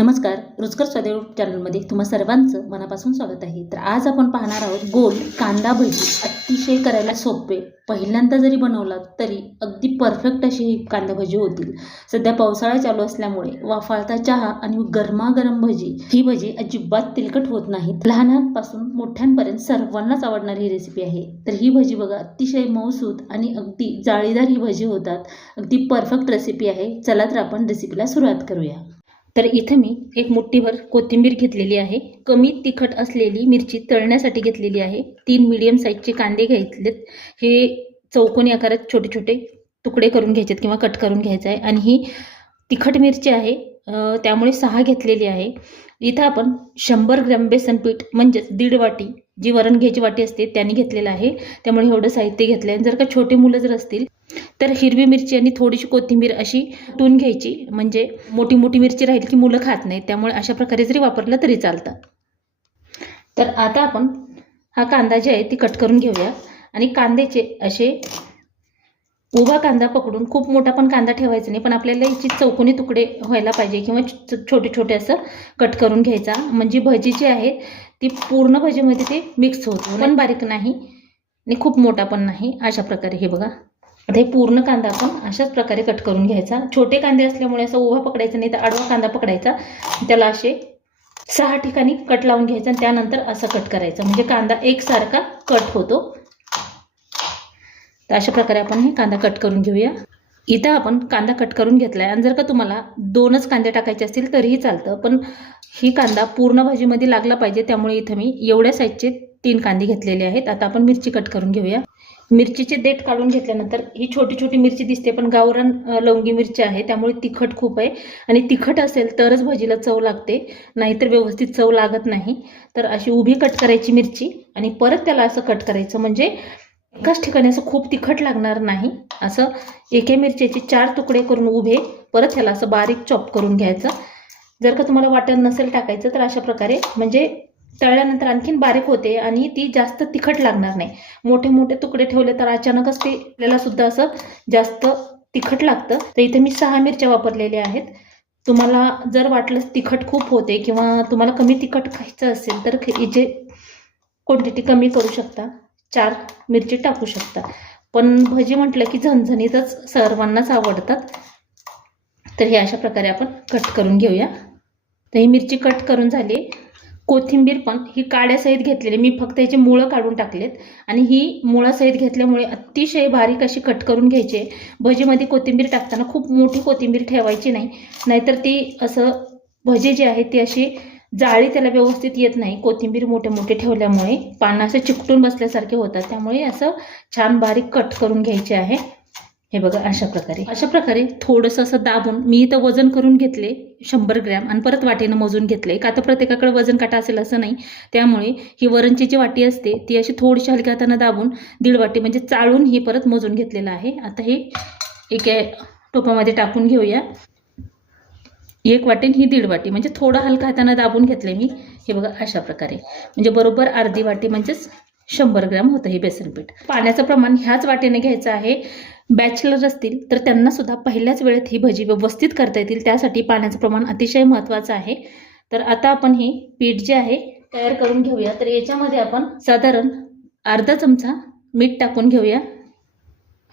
नमस्कार रुचकर स्वादेव चॅनलमध्ये तुम्हा सर्वांचं मनापासून स्वागत आहे. तर आज आपण पाहणार आहोत गोल कांदा भजी. अतिशय करायला सोपे. पहिल्यांदा जरी बनवला तरी अगदी परफेक्ट अशी ही कांदा भजी होतील. सध्या पावसाळा चालू असल्यामुळे वाफाळता चहा आणि गरमागरम भजी ही भजी अजिबात तिलकट होत नाहीत. लहानांपासून मोठ्यांपर्यंत सर्वांनाच आवडणारी ही रेसिपी आहे. तर ही भजी बघा अतिशय मऊसूत आणि अगदी जाळीदार ही भजी होतात. अगदी परफेक्ट रेसिपी आहे. चला तर आपण रेसिपीला सुरुवात करूया. तर इथं मी एक मुठ्ठीभर कोथिंबीर घेतलेली आहे. कमी तिखट असलेली मिरची तळण्यासाठी घेतलेली आहे. तीन मीडियम साईजचे कांदे घेतलेत. हे चौकोनी आकारात छोटे छोटे तुकडे करून घ्यायचेत किंवा कट करून घ्यायचं आहे. आणि ही तिखट मिरची आहे. त्यामुळे सहा घेतलेली आहे. इथं आपण शंभर ग्रॅम बेसन पीठ म्हणजेच दीड वाटी जी वरण घ्यायची वाटी असते त्याने घेतलेलं आहे. त्यामुळे एवढं साहित्य घेतलं आहे जर का छोटे मुलं जर असतील तर हिरवी मिरची आणि थोडीशी कोथिंबीर अशी टून घ्यायची. म्हणजे मोठी मोठी मिरची राहील की मुलं खात नाही त्यामुळे अशा प्रकारे जरी वापरलं तरी चालतं. तर आता आपण हा कांदा जे आहे ती कट करून घेऊया. आणि कांद्याचे असे उभा कांदा पकडून खूप मोठा पण कांदा ठेवायचा नाही पण आपल्याला याची चौकोनी तुकडे व्हायला पाहिजे किंवा छोटे छोटे असं कट करून घ्यायचा. म्हणजे भजी जी आहे ती पूर्ण भजीमध्ये ते मिक्स होतं पण बारीक नाही आणि खूप मोठा पण नाही. अशा प्रकारे हे बघा. आता हे पूर्ण कांदा आपण अशाच प्रकारे कट करून घ्यायचा. छोटे कांदे असल्यामुळे असं उभा पकडायचा नाही तर आडवा कांदा पकडायचा. त्याला असे सहा ठिकाणी कट लावून घ्यायचा आणि त्यानंतर असा कट करायचं. म्हणजे कांदा एकसारखा कट होतो. तर अशा प्रकारे आपण हे कांदा कट करून घेऊया. इथं आपण कांदा कट करून घेतला आहे आणि जर का तुम्हाला दोनच कांदे टाकायचे असतील तरीही चालतं. पण ही कांदा पूर्ण भाजीमध्ये लागला पाहिजे. त्यामुळे इथं मी एवढ्या साईजचे तीन कांदे घेतलेले आहेत. आता आपण मिरची कट करून घेऊया. मिरचीचे देठ काढून घेतल्यानंतर ही छोटी छोटी मिरची दिसते पण गावरान लवंगी मिरची आहे त्यामुळे तिखट खूप आहे. आणि तिखट असेल तरच भजीला चव लागते नाहीतर व्यवस्थित चव लागत नाही. तर अशी उभी कट करायची मिरची आणि परत त्याला असं कट करायचं म्हणजे एकाच ठिकाणी असं खूप तिखट लागणार नाही. असं एके मिरच्याचे चार तुकडे करून उभे परत त्याला असं बारीक चॉप करून घ्यायचं. जर का तुम्हाला वाटण नसेल टाकायचं तर अशा प्रकारे म्हणजे तळल्यानंतर आणखीन बारीक होते आणि ती जास्त तिखट लागणार नाही. मोठे मोठे तुकडे ठेवले तर अचानकच ते आपल्याला सुद्धा असं जास्त तिखट लागतं. तर इथे मी सहा मिरच्या वापरलेल्या आहेत. तुम्हाला जर वाटलं तिखट खूप होते किंवा तुम्हाला कमी तिखट खायचं असेल तर याचे क्वांटिटी कमी करू शकता. चार मिरची टाकू शकता. पण भजी म्हटलं की झणझणीतच सर्वांनाच आवडतात. तर हे अशा प्रकारे आपण कट करून घेऊया. तर ही मिरची कट करून झाली. कोथिंबीर पण ही काड्यासहित घेतलेली मी फक्त याचे मुळं काढून टाकलेत. आणि ही मुळासहित घेतल्यामुळे अतिशय बारीक अशी कट करून घ्यायची भजीमध्ये कोथिंबीर टाकताना खूप मोठी कोथिंबीर ठेवायची नाही. नाहीतर ती असं भजी जी आहे ती अशी जाळी त्याला व्यवस्थित येत नाही. कोथिंबीर मोठे मोठे ठेवल्यामुळे पानं असे चिकटून बसल्यासारखे होतात. त्यामुळे असं छान बारीक कट करून घ्यायचे आहे. हे बघा अशा प्रकारे. अशा प्रकारे थोडंसं असं दाबून मी इथं वजन करून घेतले शंभर ग्रॅम आणि परत वाटीनं मोजून घेतले. का तर प्रत्येकाकडे वजन काटा असेल असं नाही. त्यामुळे ही वरणची जी वाटी असते ती अशी थोडीशी हलक्या हातानं दाबून दीड वाटी म्हणजे चाळून ही परत मोजून घेतलेलं आहे. आता हे एका टोपामध्ये टाकून घेऊया. एक वाटेन ही दीड वाटी म्हणजे थोडं हलका हातानं दाबून घेतले मी. हे बघा अशा प्रकारे. म्हणजे बरोबर अर्धी वाटी म्हणजेच शंभर ग्रॅम होतं हे बेसन पीठ पाण्याचं प्रमाण ह्याच वाटेने घ्यायचं आहे. बॅचलर असतील तर त्यांना सुद्धा पहिल्याच वेळेत ही भजी व्यवस्थित करता येतील. त्यासाठी पाण्याचं प्रमाण अतिशय महत्त्वाचं आहे. तर आता आपण हे पीठ जे आहे तयार करून घेऊया. तर याच्यामध्ये आपण साधारण अर्धा चमचा मीठ टाकून घेऊया.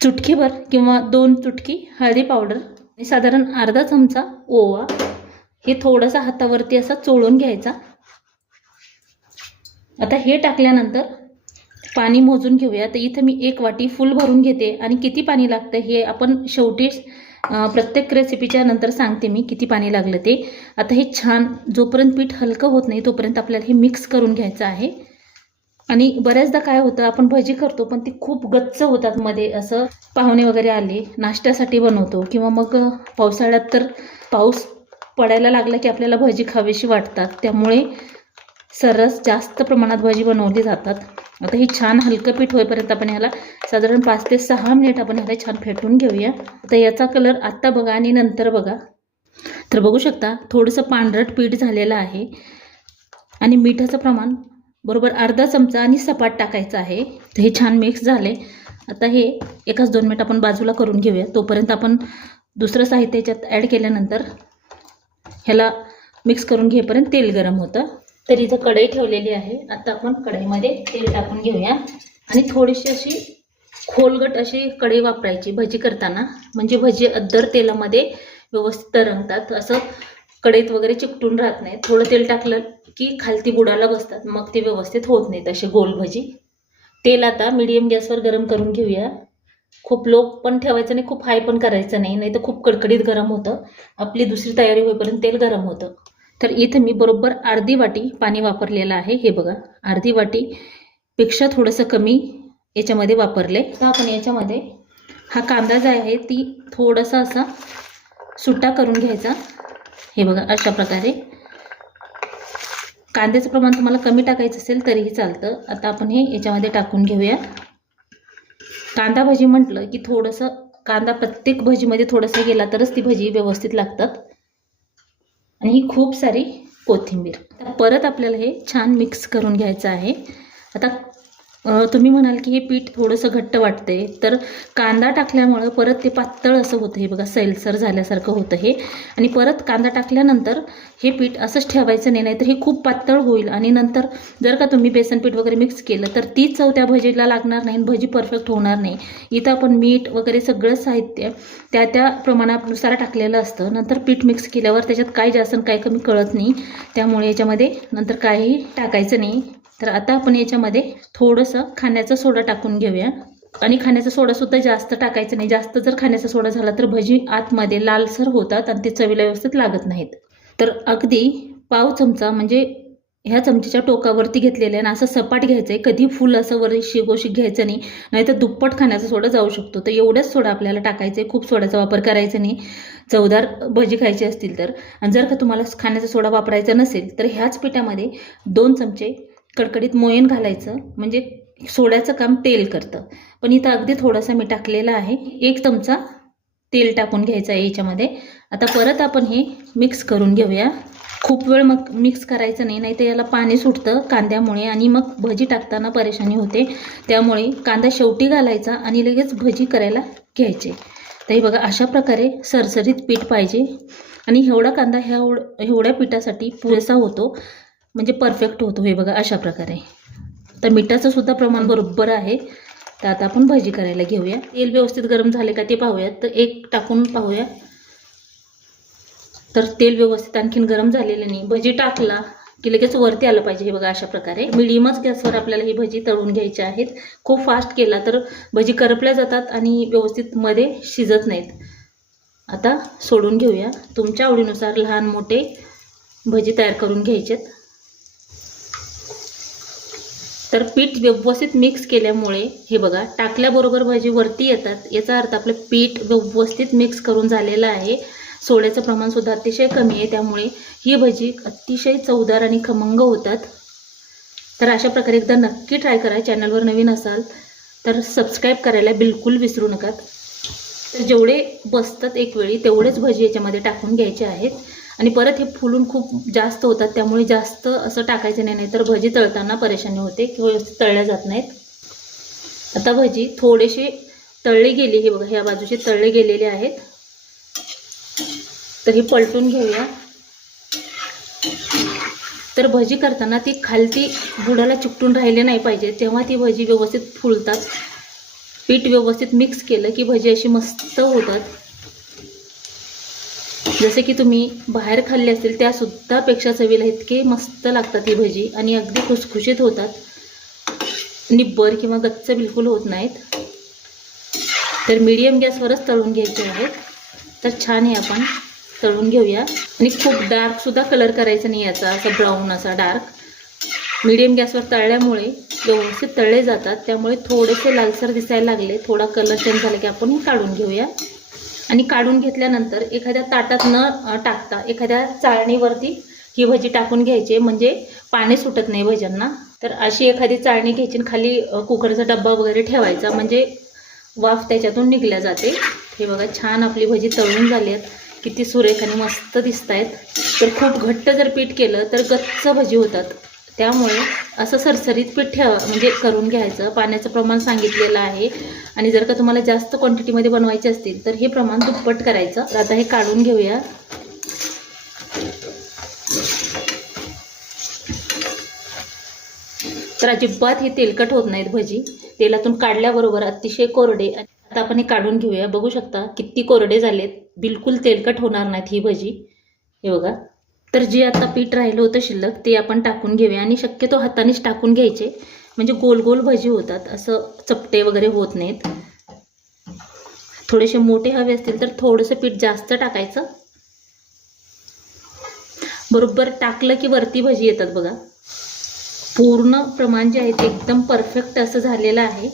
चुटकीभर किंवा दोन चुटकी हळदी पावडर आणि साधारण अर्धा चमचा ओवा. हे थोडंसं हातावरती असा चोळून घ्यायचा. आता हे टाकल्यानंतर पाणी मोजून घेऊया. तर इथं मी एक वाटी फुल भरून घेते. आणि किती पाणी लागतं हे आपण शेवटी प्रत्येक रेसिपीच्या नंतर सांगते मी किती पाणी लागलं ते. आता हे छान जोपर्यंत पीठ हलकं होत नाही तोपर्यंत आपल्याला हे मिक्स करून घ्यायचं आहे. आणि बऱ्याचदा काय होतं आपण भजी करतो पण ती खूप गच्च होतात मध्ये. असं पाहुणे वगैरे आले नाश्त्यासाठी बनवतो किंवा मग पावसाळ्यात तर पाऊस पडायला लागला की आपल्याला भजी खावीशी वाटतात. त्यामुळे सरस जास्त प्रमाणात भजी बनवली जातात. आता ही छान हलकं पीठ होईपर्यंत आपण ह्याला साधारण पाच ते सहा मिनिट आपण ह्याला छान फेटून घेऊया. आता याचा कलर आत्ता बघा आणि नंतर बघा. तर बघू शकता थोडंसं पांढरट पीठ झालेलं आहे. आणि मिठाचं प्रमाण बरोबर अर्धा चमचा आणि सपाट टाकायचं आहे. तर हे छान मिक्स झाले. आता हे एकाच दोन मिनिट आपण बाजूला करून घेऊया. तोपर्यंत आपण दुसरं साहित्य याच्यात ॲड केल्यानंतर ह्याला मिक्स करून घेईपर्यंत तेल गरम होतं. तर इथं कढई ठेवलेली आहे. आता आपण कढईमध्ये तेल टाकून घेऊया. आणि थोडीशी अशी खोलगट अशी कढई वापरायची भजी करताना. म्हणजे भजी अद्दर तेलामध्ये व्यवस्थित तरंगतात. असं कढईत वगैरे चिकटून राहत नाही. थोडं तेल टाकलं की खालती बुडाला बसतात. मग ते व्यवस्थित होत नाहीत असे गोल भजी. तेल आता मीडियम गॅसवर गरम करून घेऊया. खूप लो पण ठेवायचं नाही खूप हाय पण करायचं नाही. नाही तर खूप कडकडीत गरम होतं. आपली दुसरी तयारी होईपर्यंत तेल गरम होतं. तर इथं मी बरोबर अर्धी वाटी पाणी वापरलेलं आहे. हे बघा अर्धी वाटीपेक्षा थोडंसं कमी याच्यामध्ये वापरले. तर आपण याच्यामध्ये हा कांदा जो आहे ती थोडासा असा सुट्टा करून घ्यायचा. हे बघा अशा प्रकारे. कांद्याचं प्रमाण तुम्हाला कमी टाकायचं असेल तरीही चालतं. आता आपण हे याच्यामध्ये टाकून घेऊया. कांदा भजी म्हटलं की थोडंसं कांदा प्रत्येक भजीमध्ये थोडंसं गेला तरच ती भजी व्यवस्थित लागतात. आणि ही खूप सारी कोथिंबीर. आता परत आपल्याला हे छान मिक्स करून घ्यायचं आहे. आता तुम्ही म्हणाल की हे पीठ थोडंसं घट्ट वाटते तर कांदा टाकल्यामुळं परत ते पातळ असं होतं. हे बघा सैलसर झाल्यासारखं होतं हे. आणि परत कांदा टाकल्यानंतर हे पीठ असंच ठेवायचं नाही नाहीतर हे खूप पातळ होईल. आणि नंतर जर का तुम्ही बेसन पीठ वगैरे मिक्स केलं तर तीच चव त्या भजीला लागणार नाही आणि भजी परफेक्ट होणार नाही. इथं आपण मीठ वगैरे सगळं साहित्य त्या त्या प्रमाणानुसार टाकलेलं असतं. नंतर पीठ मिक्स केल्यावर त्याच्यात काय जास्त काय कमी कळत नाही. त्यामुळे याच्यामध्ये नंतर काहीही टाकायचं नाही. तर आता आपण याच्यामध्ये थोडंसं खाण्याचा सोडा टाकून घेऊया. आणि खाण्याचा सोडासुद्धा जास्त टाकायचं नाही. जास्त जर खाण्याचा सोडा झाला तर भजी आतमध्ये लालसर होतात आणि ते चवीला व्यवस्थित लागत नाहीत. तर अगदी पाव चमचा म्हणजे ह्या चमच्याच्या टोकावरती घेतलेलं आहे आणि असं सपाट घ्यायचं आहे कधी फुल असं वर शिगोशिक घ्यायचं नाही. नाहीतर दुप्पट खाण्याचा सोडा जाऊ शकतो. तर एवढंच सोडा आपल्याला टाकायचं आहे खूप सोड्याचा वापर करायचा नाही. चवदार भजी खायची असतील तर. आणि जर का तुम्हाला खाण्याचा सोडा वापरायचा नसेल तर ह्याच पिठामध्ये दोन चमचे कडकडीत मोयन घालायचं म्हणजे सोड्याचं काम तेल करतं. पण इथं अगदी थोडासा मी टाकलेला आहे. एक चमचा तेल टाकून घ्यायचं आहे याच्यामध्ये. आता परत आपण हे मिक्स करून घेऊया. खूप वेळ मग मिक्स करायचं नाही नाही तर याला पाणी सुटतं कांद्यामुळे आणि मग भजी टाकताना परेशानी होते. त्यामुळे कांदा शेवटी घालायचा आणि लगेच भजी करायला घ्यायचे. तर हे बघा अशा प्रकारे सरसरीत पीठ पाहिजे. आणि एवढा कांदा ह्या एवढ्या पिठासाठी पुरेसा होतो. म्हणजे परफेक्ट होतो हे बघा अशा प्रकारे. तर मिठाचं सुद्धा प्रमाण बरोबर आहे. तर आता आपण भजी करायला घेऊया. तेल व्यवस्थित गरम झाले का ते पाहूयात. तर एक टाकून पाहूया. तर तेल व्यवस्थित आणखीन गरम झालेलं नाही. भजी टाकला की लगेच वरती आलं पाहिजे हे बघा अशा प्रकारे. मिडियमच गॅसवर आपल्याला ही भजी तळून घ्यायची आहेत. खूप फास्ट केला तर भजी करपल्या जातात आणि व्यवस्थित मध्ये शिजत नाहीत. आता सोडून घेऊया. तुमच्या आवडीनुसार लहान मोठे भजी तयार करून घ्यायचेत. तर पीठ व्यवस्थित मिक्स केल्यामुळे हे बघा टाकल्याबरोबर भाजी वरती येतात. याचा अर्थ आपलं पीठ व्यवस्थित मिक्स करून झालेलं आहे. सोड्याचं प्रमाणसुद्धा अतिशय कमी आहे. त्यामुळे ही भजी अतिशय चवदार आणि खमंग होतात. तर अशा प्रकारे एकदा नक्की ट्राय करा. चॅनलवर नवीन असाल तर सबस्क्राईब करायला बिलकुल विसरू नका. तर जेवढे बसतात एक वेळी तेवढेच भजी याच्यामध्ये टाकून घ्यायचे आहेत. आणि परत हे फुलून खूप जास्त होतात त्यामुळे जास्त असं टाकायचं नाही नाहीतर भजी तळताना परेशानी होते किंवा व्यवस्थित तळल्या जात नाहीत. आता भजी थोडेसे तळले गेले हे बघा ह्या बाजूचे तळले गेलेले आहेत. तर हे पलटून घेऊया. तर भजी करताना ती खालती बुडाला चिकटून राहिले नाही पाहिजे तेव्हा ती भजी व्यवस्थित फुलतात. पीठ व्यवस्थित मिक्स केलं की भजी अशी मस्त होतात. जसे की तुम्ही बाहेर खाल्ले असतील त्यासुद्धा पेक्षा चवीला इतके मस्त लागतात ही भजी आणि अगदी खुसखुशीत होतात. निब्बर किंवा गच्च बिलकुल होत नाहीत. तर मीडियम गॅसवरच तळून घ्यायचे आहेत. तर छान हे आपण तळून घेऊया. आणि खूप डार्कसुद्धा कलर करायचा नाही याचा असा ब्राऊन असा डार्क मीडियम गॅसवर तळल्यामुळे व्यवस्थित तळले जातात. त्यामुळे थोडेसे लालसर दिसायला लागले. थोडा कलर चेंज झाला की आपण हे काढून घेऊया. आणि काढून घेतल्यानंतर एखाद्या ताटात न टाकता एखाद्या चाळणीवरती ही भजी टाकून घ्यायची म्हणजे पाणी सुटत नाही भज्यांना. तर अशी एखादी चाळणी घ्यायची आणि खाली कुकरचा डब्बा वगैरे ठेवायचा म्हणजे वाफ त्याच्यातून निघल्या जाते. हे बघा छान आपली भजी तळून झाली आहेत. किती सुरेख आणि मस्त दिसत आहेत तर खूप घट्ट जर पीठ केलं तर गच्च भजी होतात. त्यामुळे असं सरसरीत पीठ ठेवा म्हणजे करून घ्यायचं. पाण्याचं प्रमाण सांगितलेलं आहे. आणि जर का तुम्हाला जास्त क्वांटिटीमध्ये बनवायचे असतील तर हे प्रमाण दुप्पट करायचं. तर आता हे काढून घेऊया. तर अजिबात हे तेलकट होत नाहीत भजी. तेलातून काढल्याबरोबर अतिशय कोरडे. आता आपण हे काढून घेऊया. बघू शकता किती कोरडे झालेत. बिलकुल तेलकट होणार नाहीत ही भजी. हे बघा. तर जे आता पीठ राहिलं होतं शिल्लक ते आपण टाकून घेऊया आणि शक्यतो हातानेच टाकून घ्यायचे. म्हणजे गोल गोल भजी होतात असं चपटे वगैरे होत नाहीत. थोडेसे मोठे हवे असतील तर थोडंसं पीठ जास्त टाकायचं. बरोबर टाकलं की वरती भजी येतात बघा. पूर्ण प्रमाण जे आहे ते एकदम परफेक्ट असं झालेलं आहे.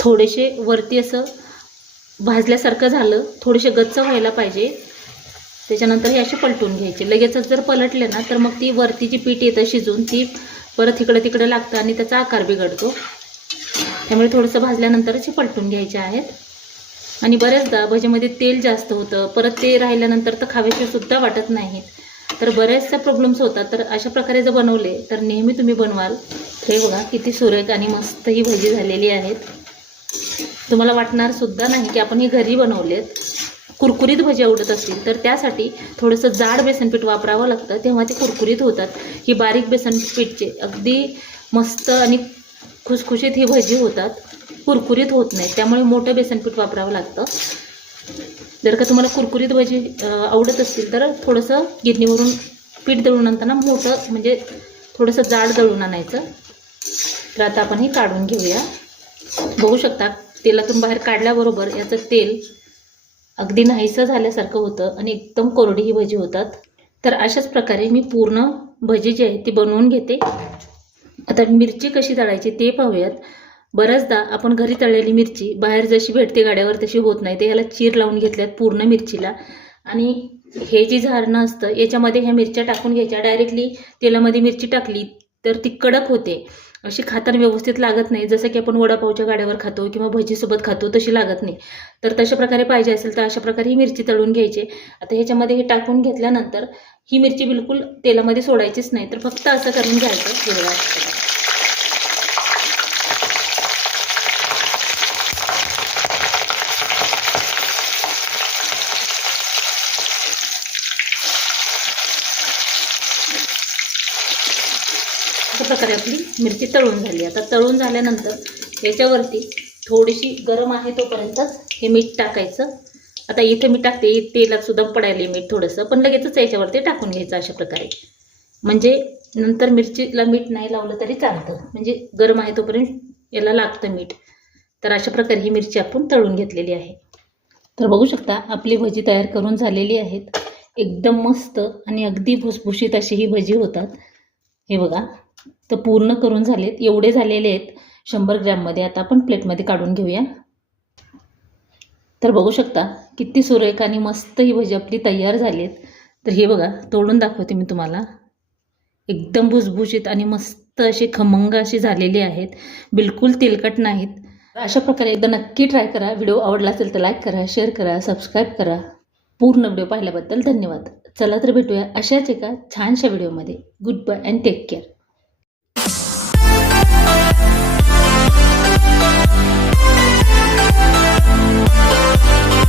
थोडेसे वरती असं भाजल्यासारखं झालं थोडेसे गच्च व्हायला पाहिजे. त्याच्यानंतर हे असे पलटून घ्यायचे. लगेचच जर पलटले ना तर मग ती वरती जी पीठ येतं शिजून ती परत इकडं तिकडं लागतं आणि त्याचा आकार बिघडतो. त्यामुळे थोडंसं भाजल्यानंतरच हे पलटून घ्यायचे आहेत. आणि बऱ्याचदा भजीमध्ये तेल जास्त होतं. परत ते राहिल्यानंतर तर खावेपेसुद्धा वाटत नाहीत. तर बऱ्याचशा प्रॉब्लेम्स होतात. तर अशा प्रकारे जर बनवले तर नेहमी तुम्ही बनवाल. हे बघा किती सुरेख आणि मस्त ही भजी झालेली आहेत. तुम्हाला वाटणार सुद्धा नाही की आपण ही घरी बनवलेत. कुरकुरीत भजी आवडत असतील तर त्यासाठी थोडंसं जाड बेसनपीठ वापरावं लागतं. तेव्हा ते कुरकुरीत होतात. ही बारीक बेसनपीठचे अगदी मस्त आणि खुसखुशीत ही भजी होतात. कुरकुरीत होत नाही. त्यामुळे मोठं बेसनपीठ वापरावं लागतं. जर का तुम्हाला कुरकुरीत भजी आवडत असतील तर थोडंसं गिरणीवरून पीठ दळून आणताना मोठं म्हणजे थोडंसं जाड दळून आणायचं. तर आता आपण हे काढून घेऊया. बघू शकता तेलातून बाहेर काढल्याबरोबर याचं तेल अगदी नाहीसं झाल्यासारखं होतं आणि एकदम कोरडी ही भजी होतात. तर अशाच प्रकारे मी पूर्ण भजी जी आहे ती बनवून घेते. आता मिरची कशी तळायची ते पाहूयात. बऱ्याचदा आपण घरी तळलेली मिरची बाहेर जशी भेटते गाड्यावर तशी होत नाही. ते ह्याला चीर लावून घेतल्यात पूर्ण मिरचीला. आणि हे जी झारणं असतं याच्यामध्ये ह्या मिरच्या टाकून घ्यायच्या. डायरेक्टली तेलामध्ये मिरची टाकली तर ती कडक होते. अशी खाताना व्यवस्थित लागत नाही. जसं की आपण वडापावच्या गाड्यावर खातो किंवा भजीसोबत खातो तशी लागत नाही. तर तशा प्रकारे पाहिजे असेल तर अशा प्रकारे ही मिरची तळून घ्यायची. आता ह्याच्यामध्ये हे टाकून घेतल्यानंतर ही मिरची बिलकुल तेलामध्ये सोडायचीच नाही. तर फक्त असं करून घ्यायचं हे प्रकारे आपली मिरची तळून झाली. आता तळून झाल्यानंतर याच्यावरती थोडीशी गरम आहे तोपर्यंतच हे मीठ टाकायचं. आता इथे मी टाकते तेलात सुद्धा पडायला मीठ थोडंसं पण लगेचच याच्यावरती टाकून घ्यायचं अशा प्रकारे. म्हणजे नंतर मिरचीला मीठ नाही लावलं तरी चालतं. म्हणजे गरम आहे तोपर्यंत याला लागतं मीठ. तर अशा प्रकारे ही मिरची आपण तळून घेतलेली आहे. तर बघू शकता आपली भजी तयार करून झालेली आहेत. एकदम मस्त आणि अगदी भुसभुशीत अशी ही भजी होतात. हे बघा. तर पूर्ण करून झालेत एवढे झालेले आहेत शंभर ग्रॅममध्ये. आता आपण प्लेटमध्ये काढून घेऊया. तर बघू शकता किती सुरेख आणि मस्त ही भजी आपली तयार झालीत. तर हे बघा तोडून दाखवते मी तुम्हाला. एकदम भुसभुशीत आणि मस्त अशी खमंग अशी झालेली आहेत. बिलकुल तेलकट नाहीत. अशा प्रकारे एकदा नक्की ट्राय करा. व्हिडिओ आवडला असेल तर लाईक करा शेअर करा सबस्क्राईब करा. पूर्ण व्हिडिओ पाहिल्याबद्दल धन्यवाद. चला तर भेटूया अशाच एका छानशा व्हिडिओमध्ये. Good bye and take care Thank you.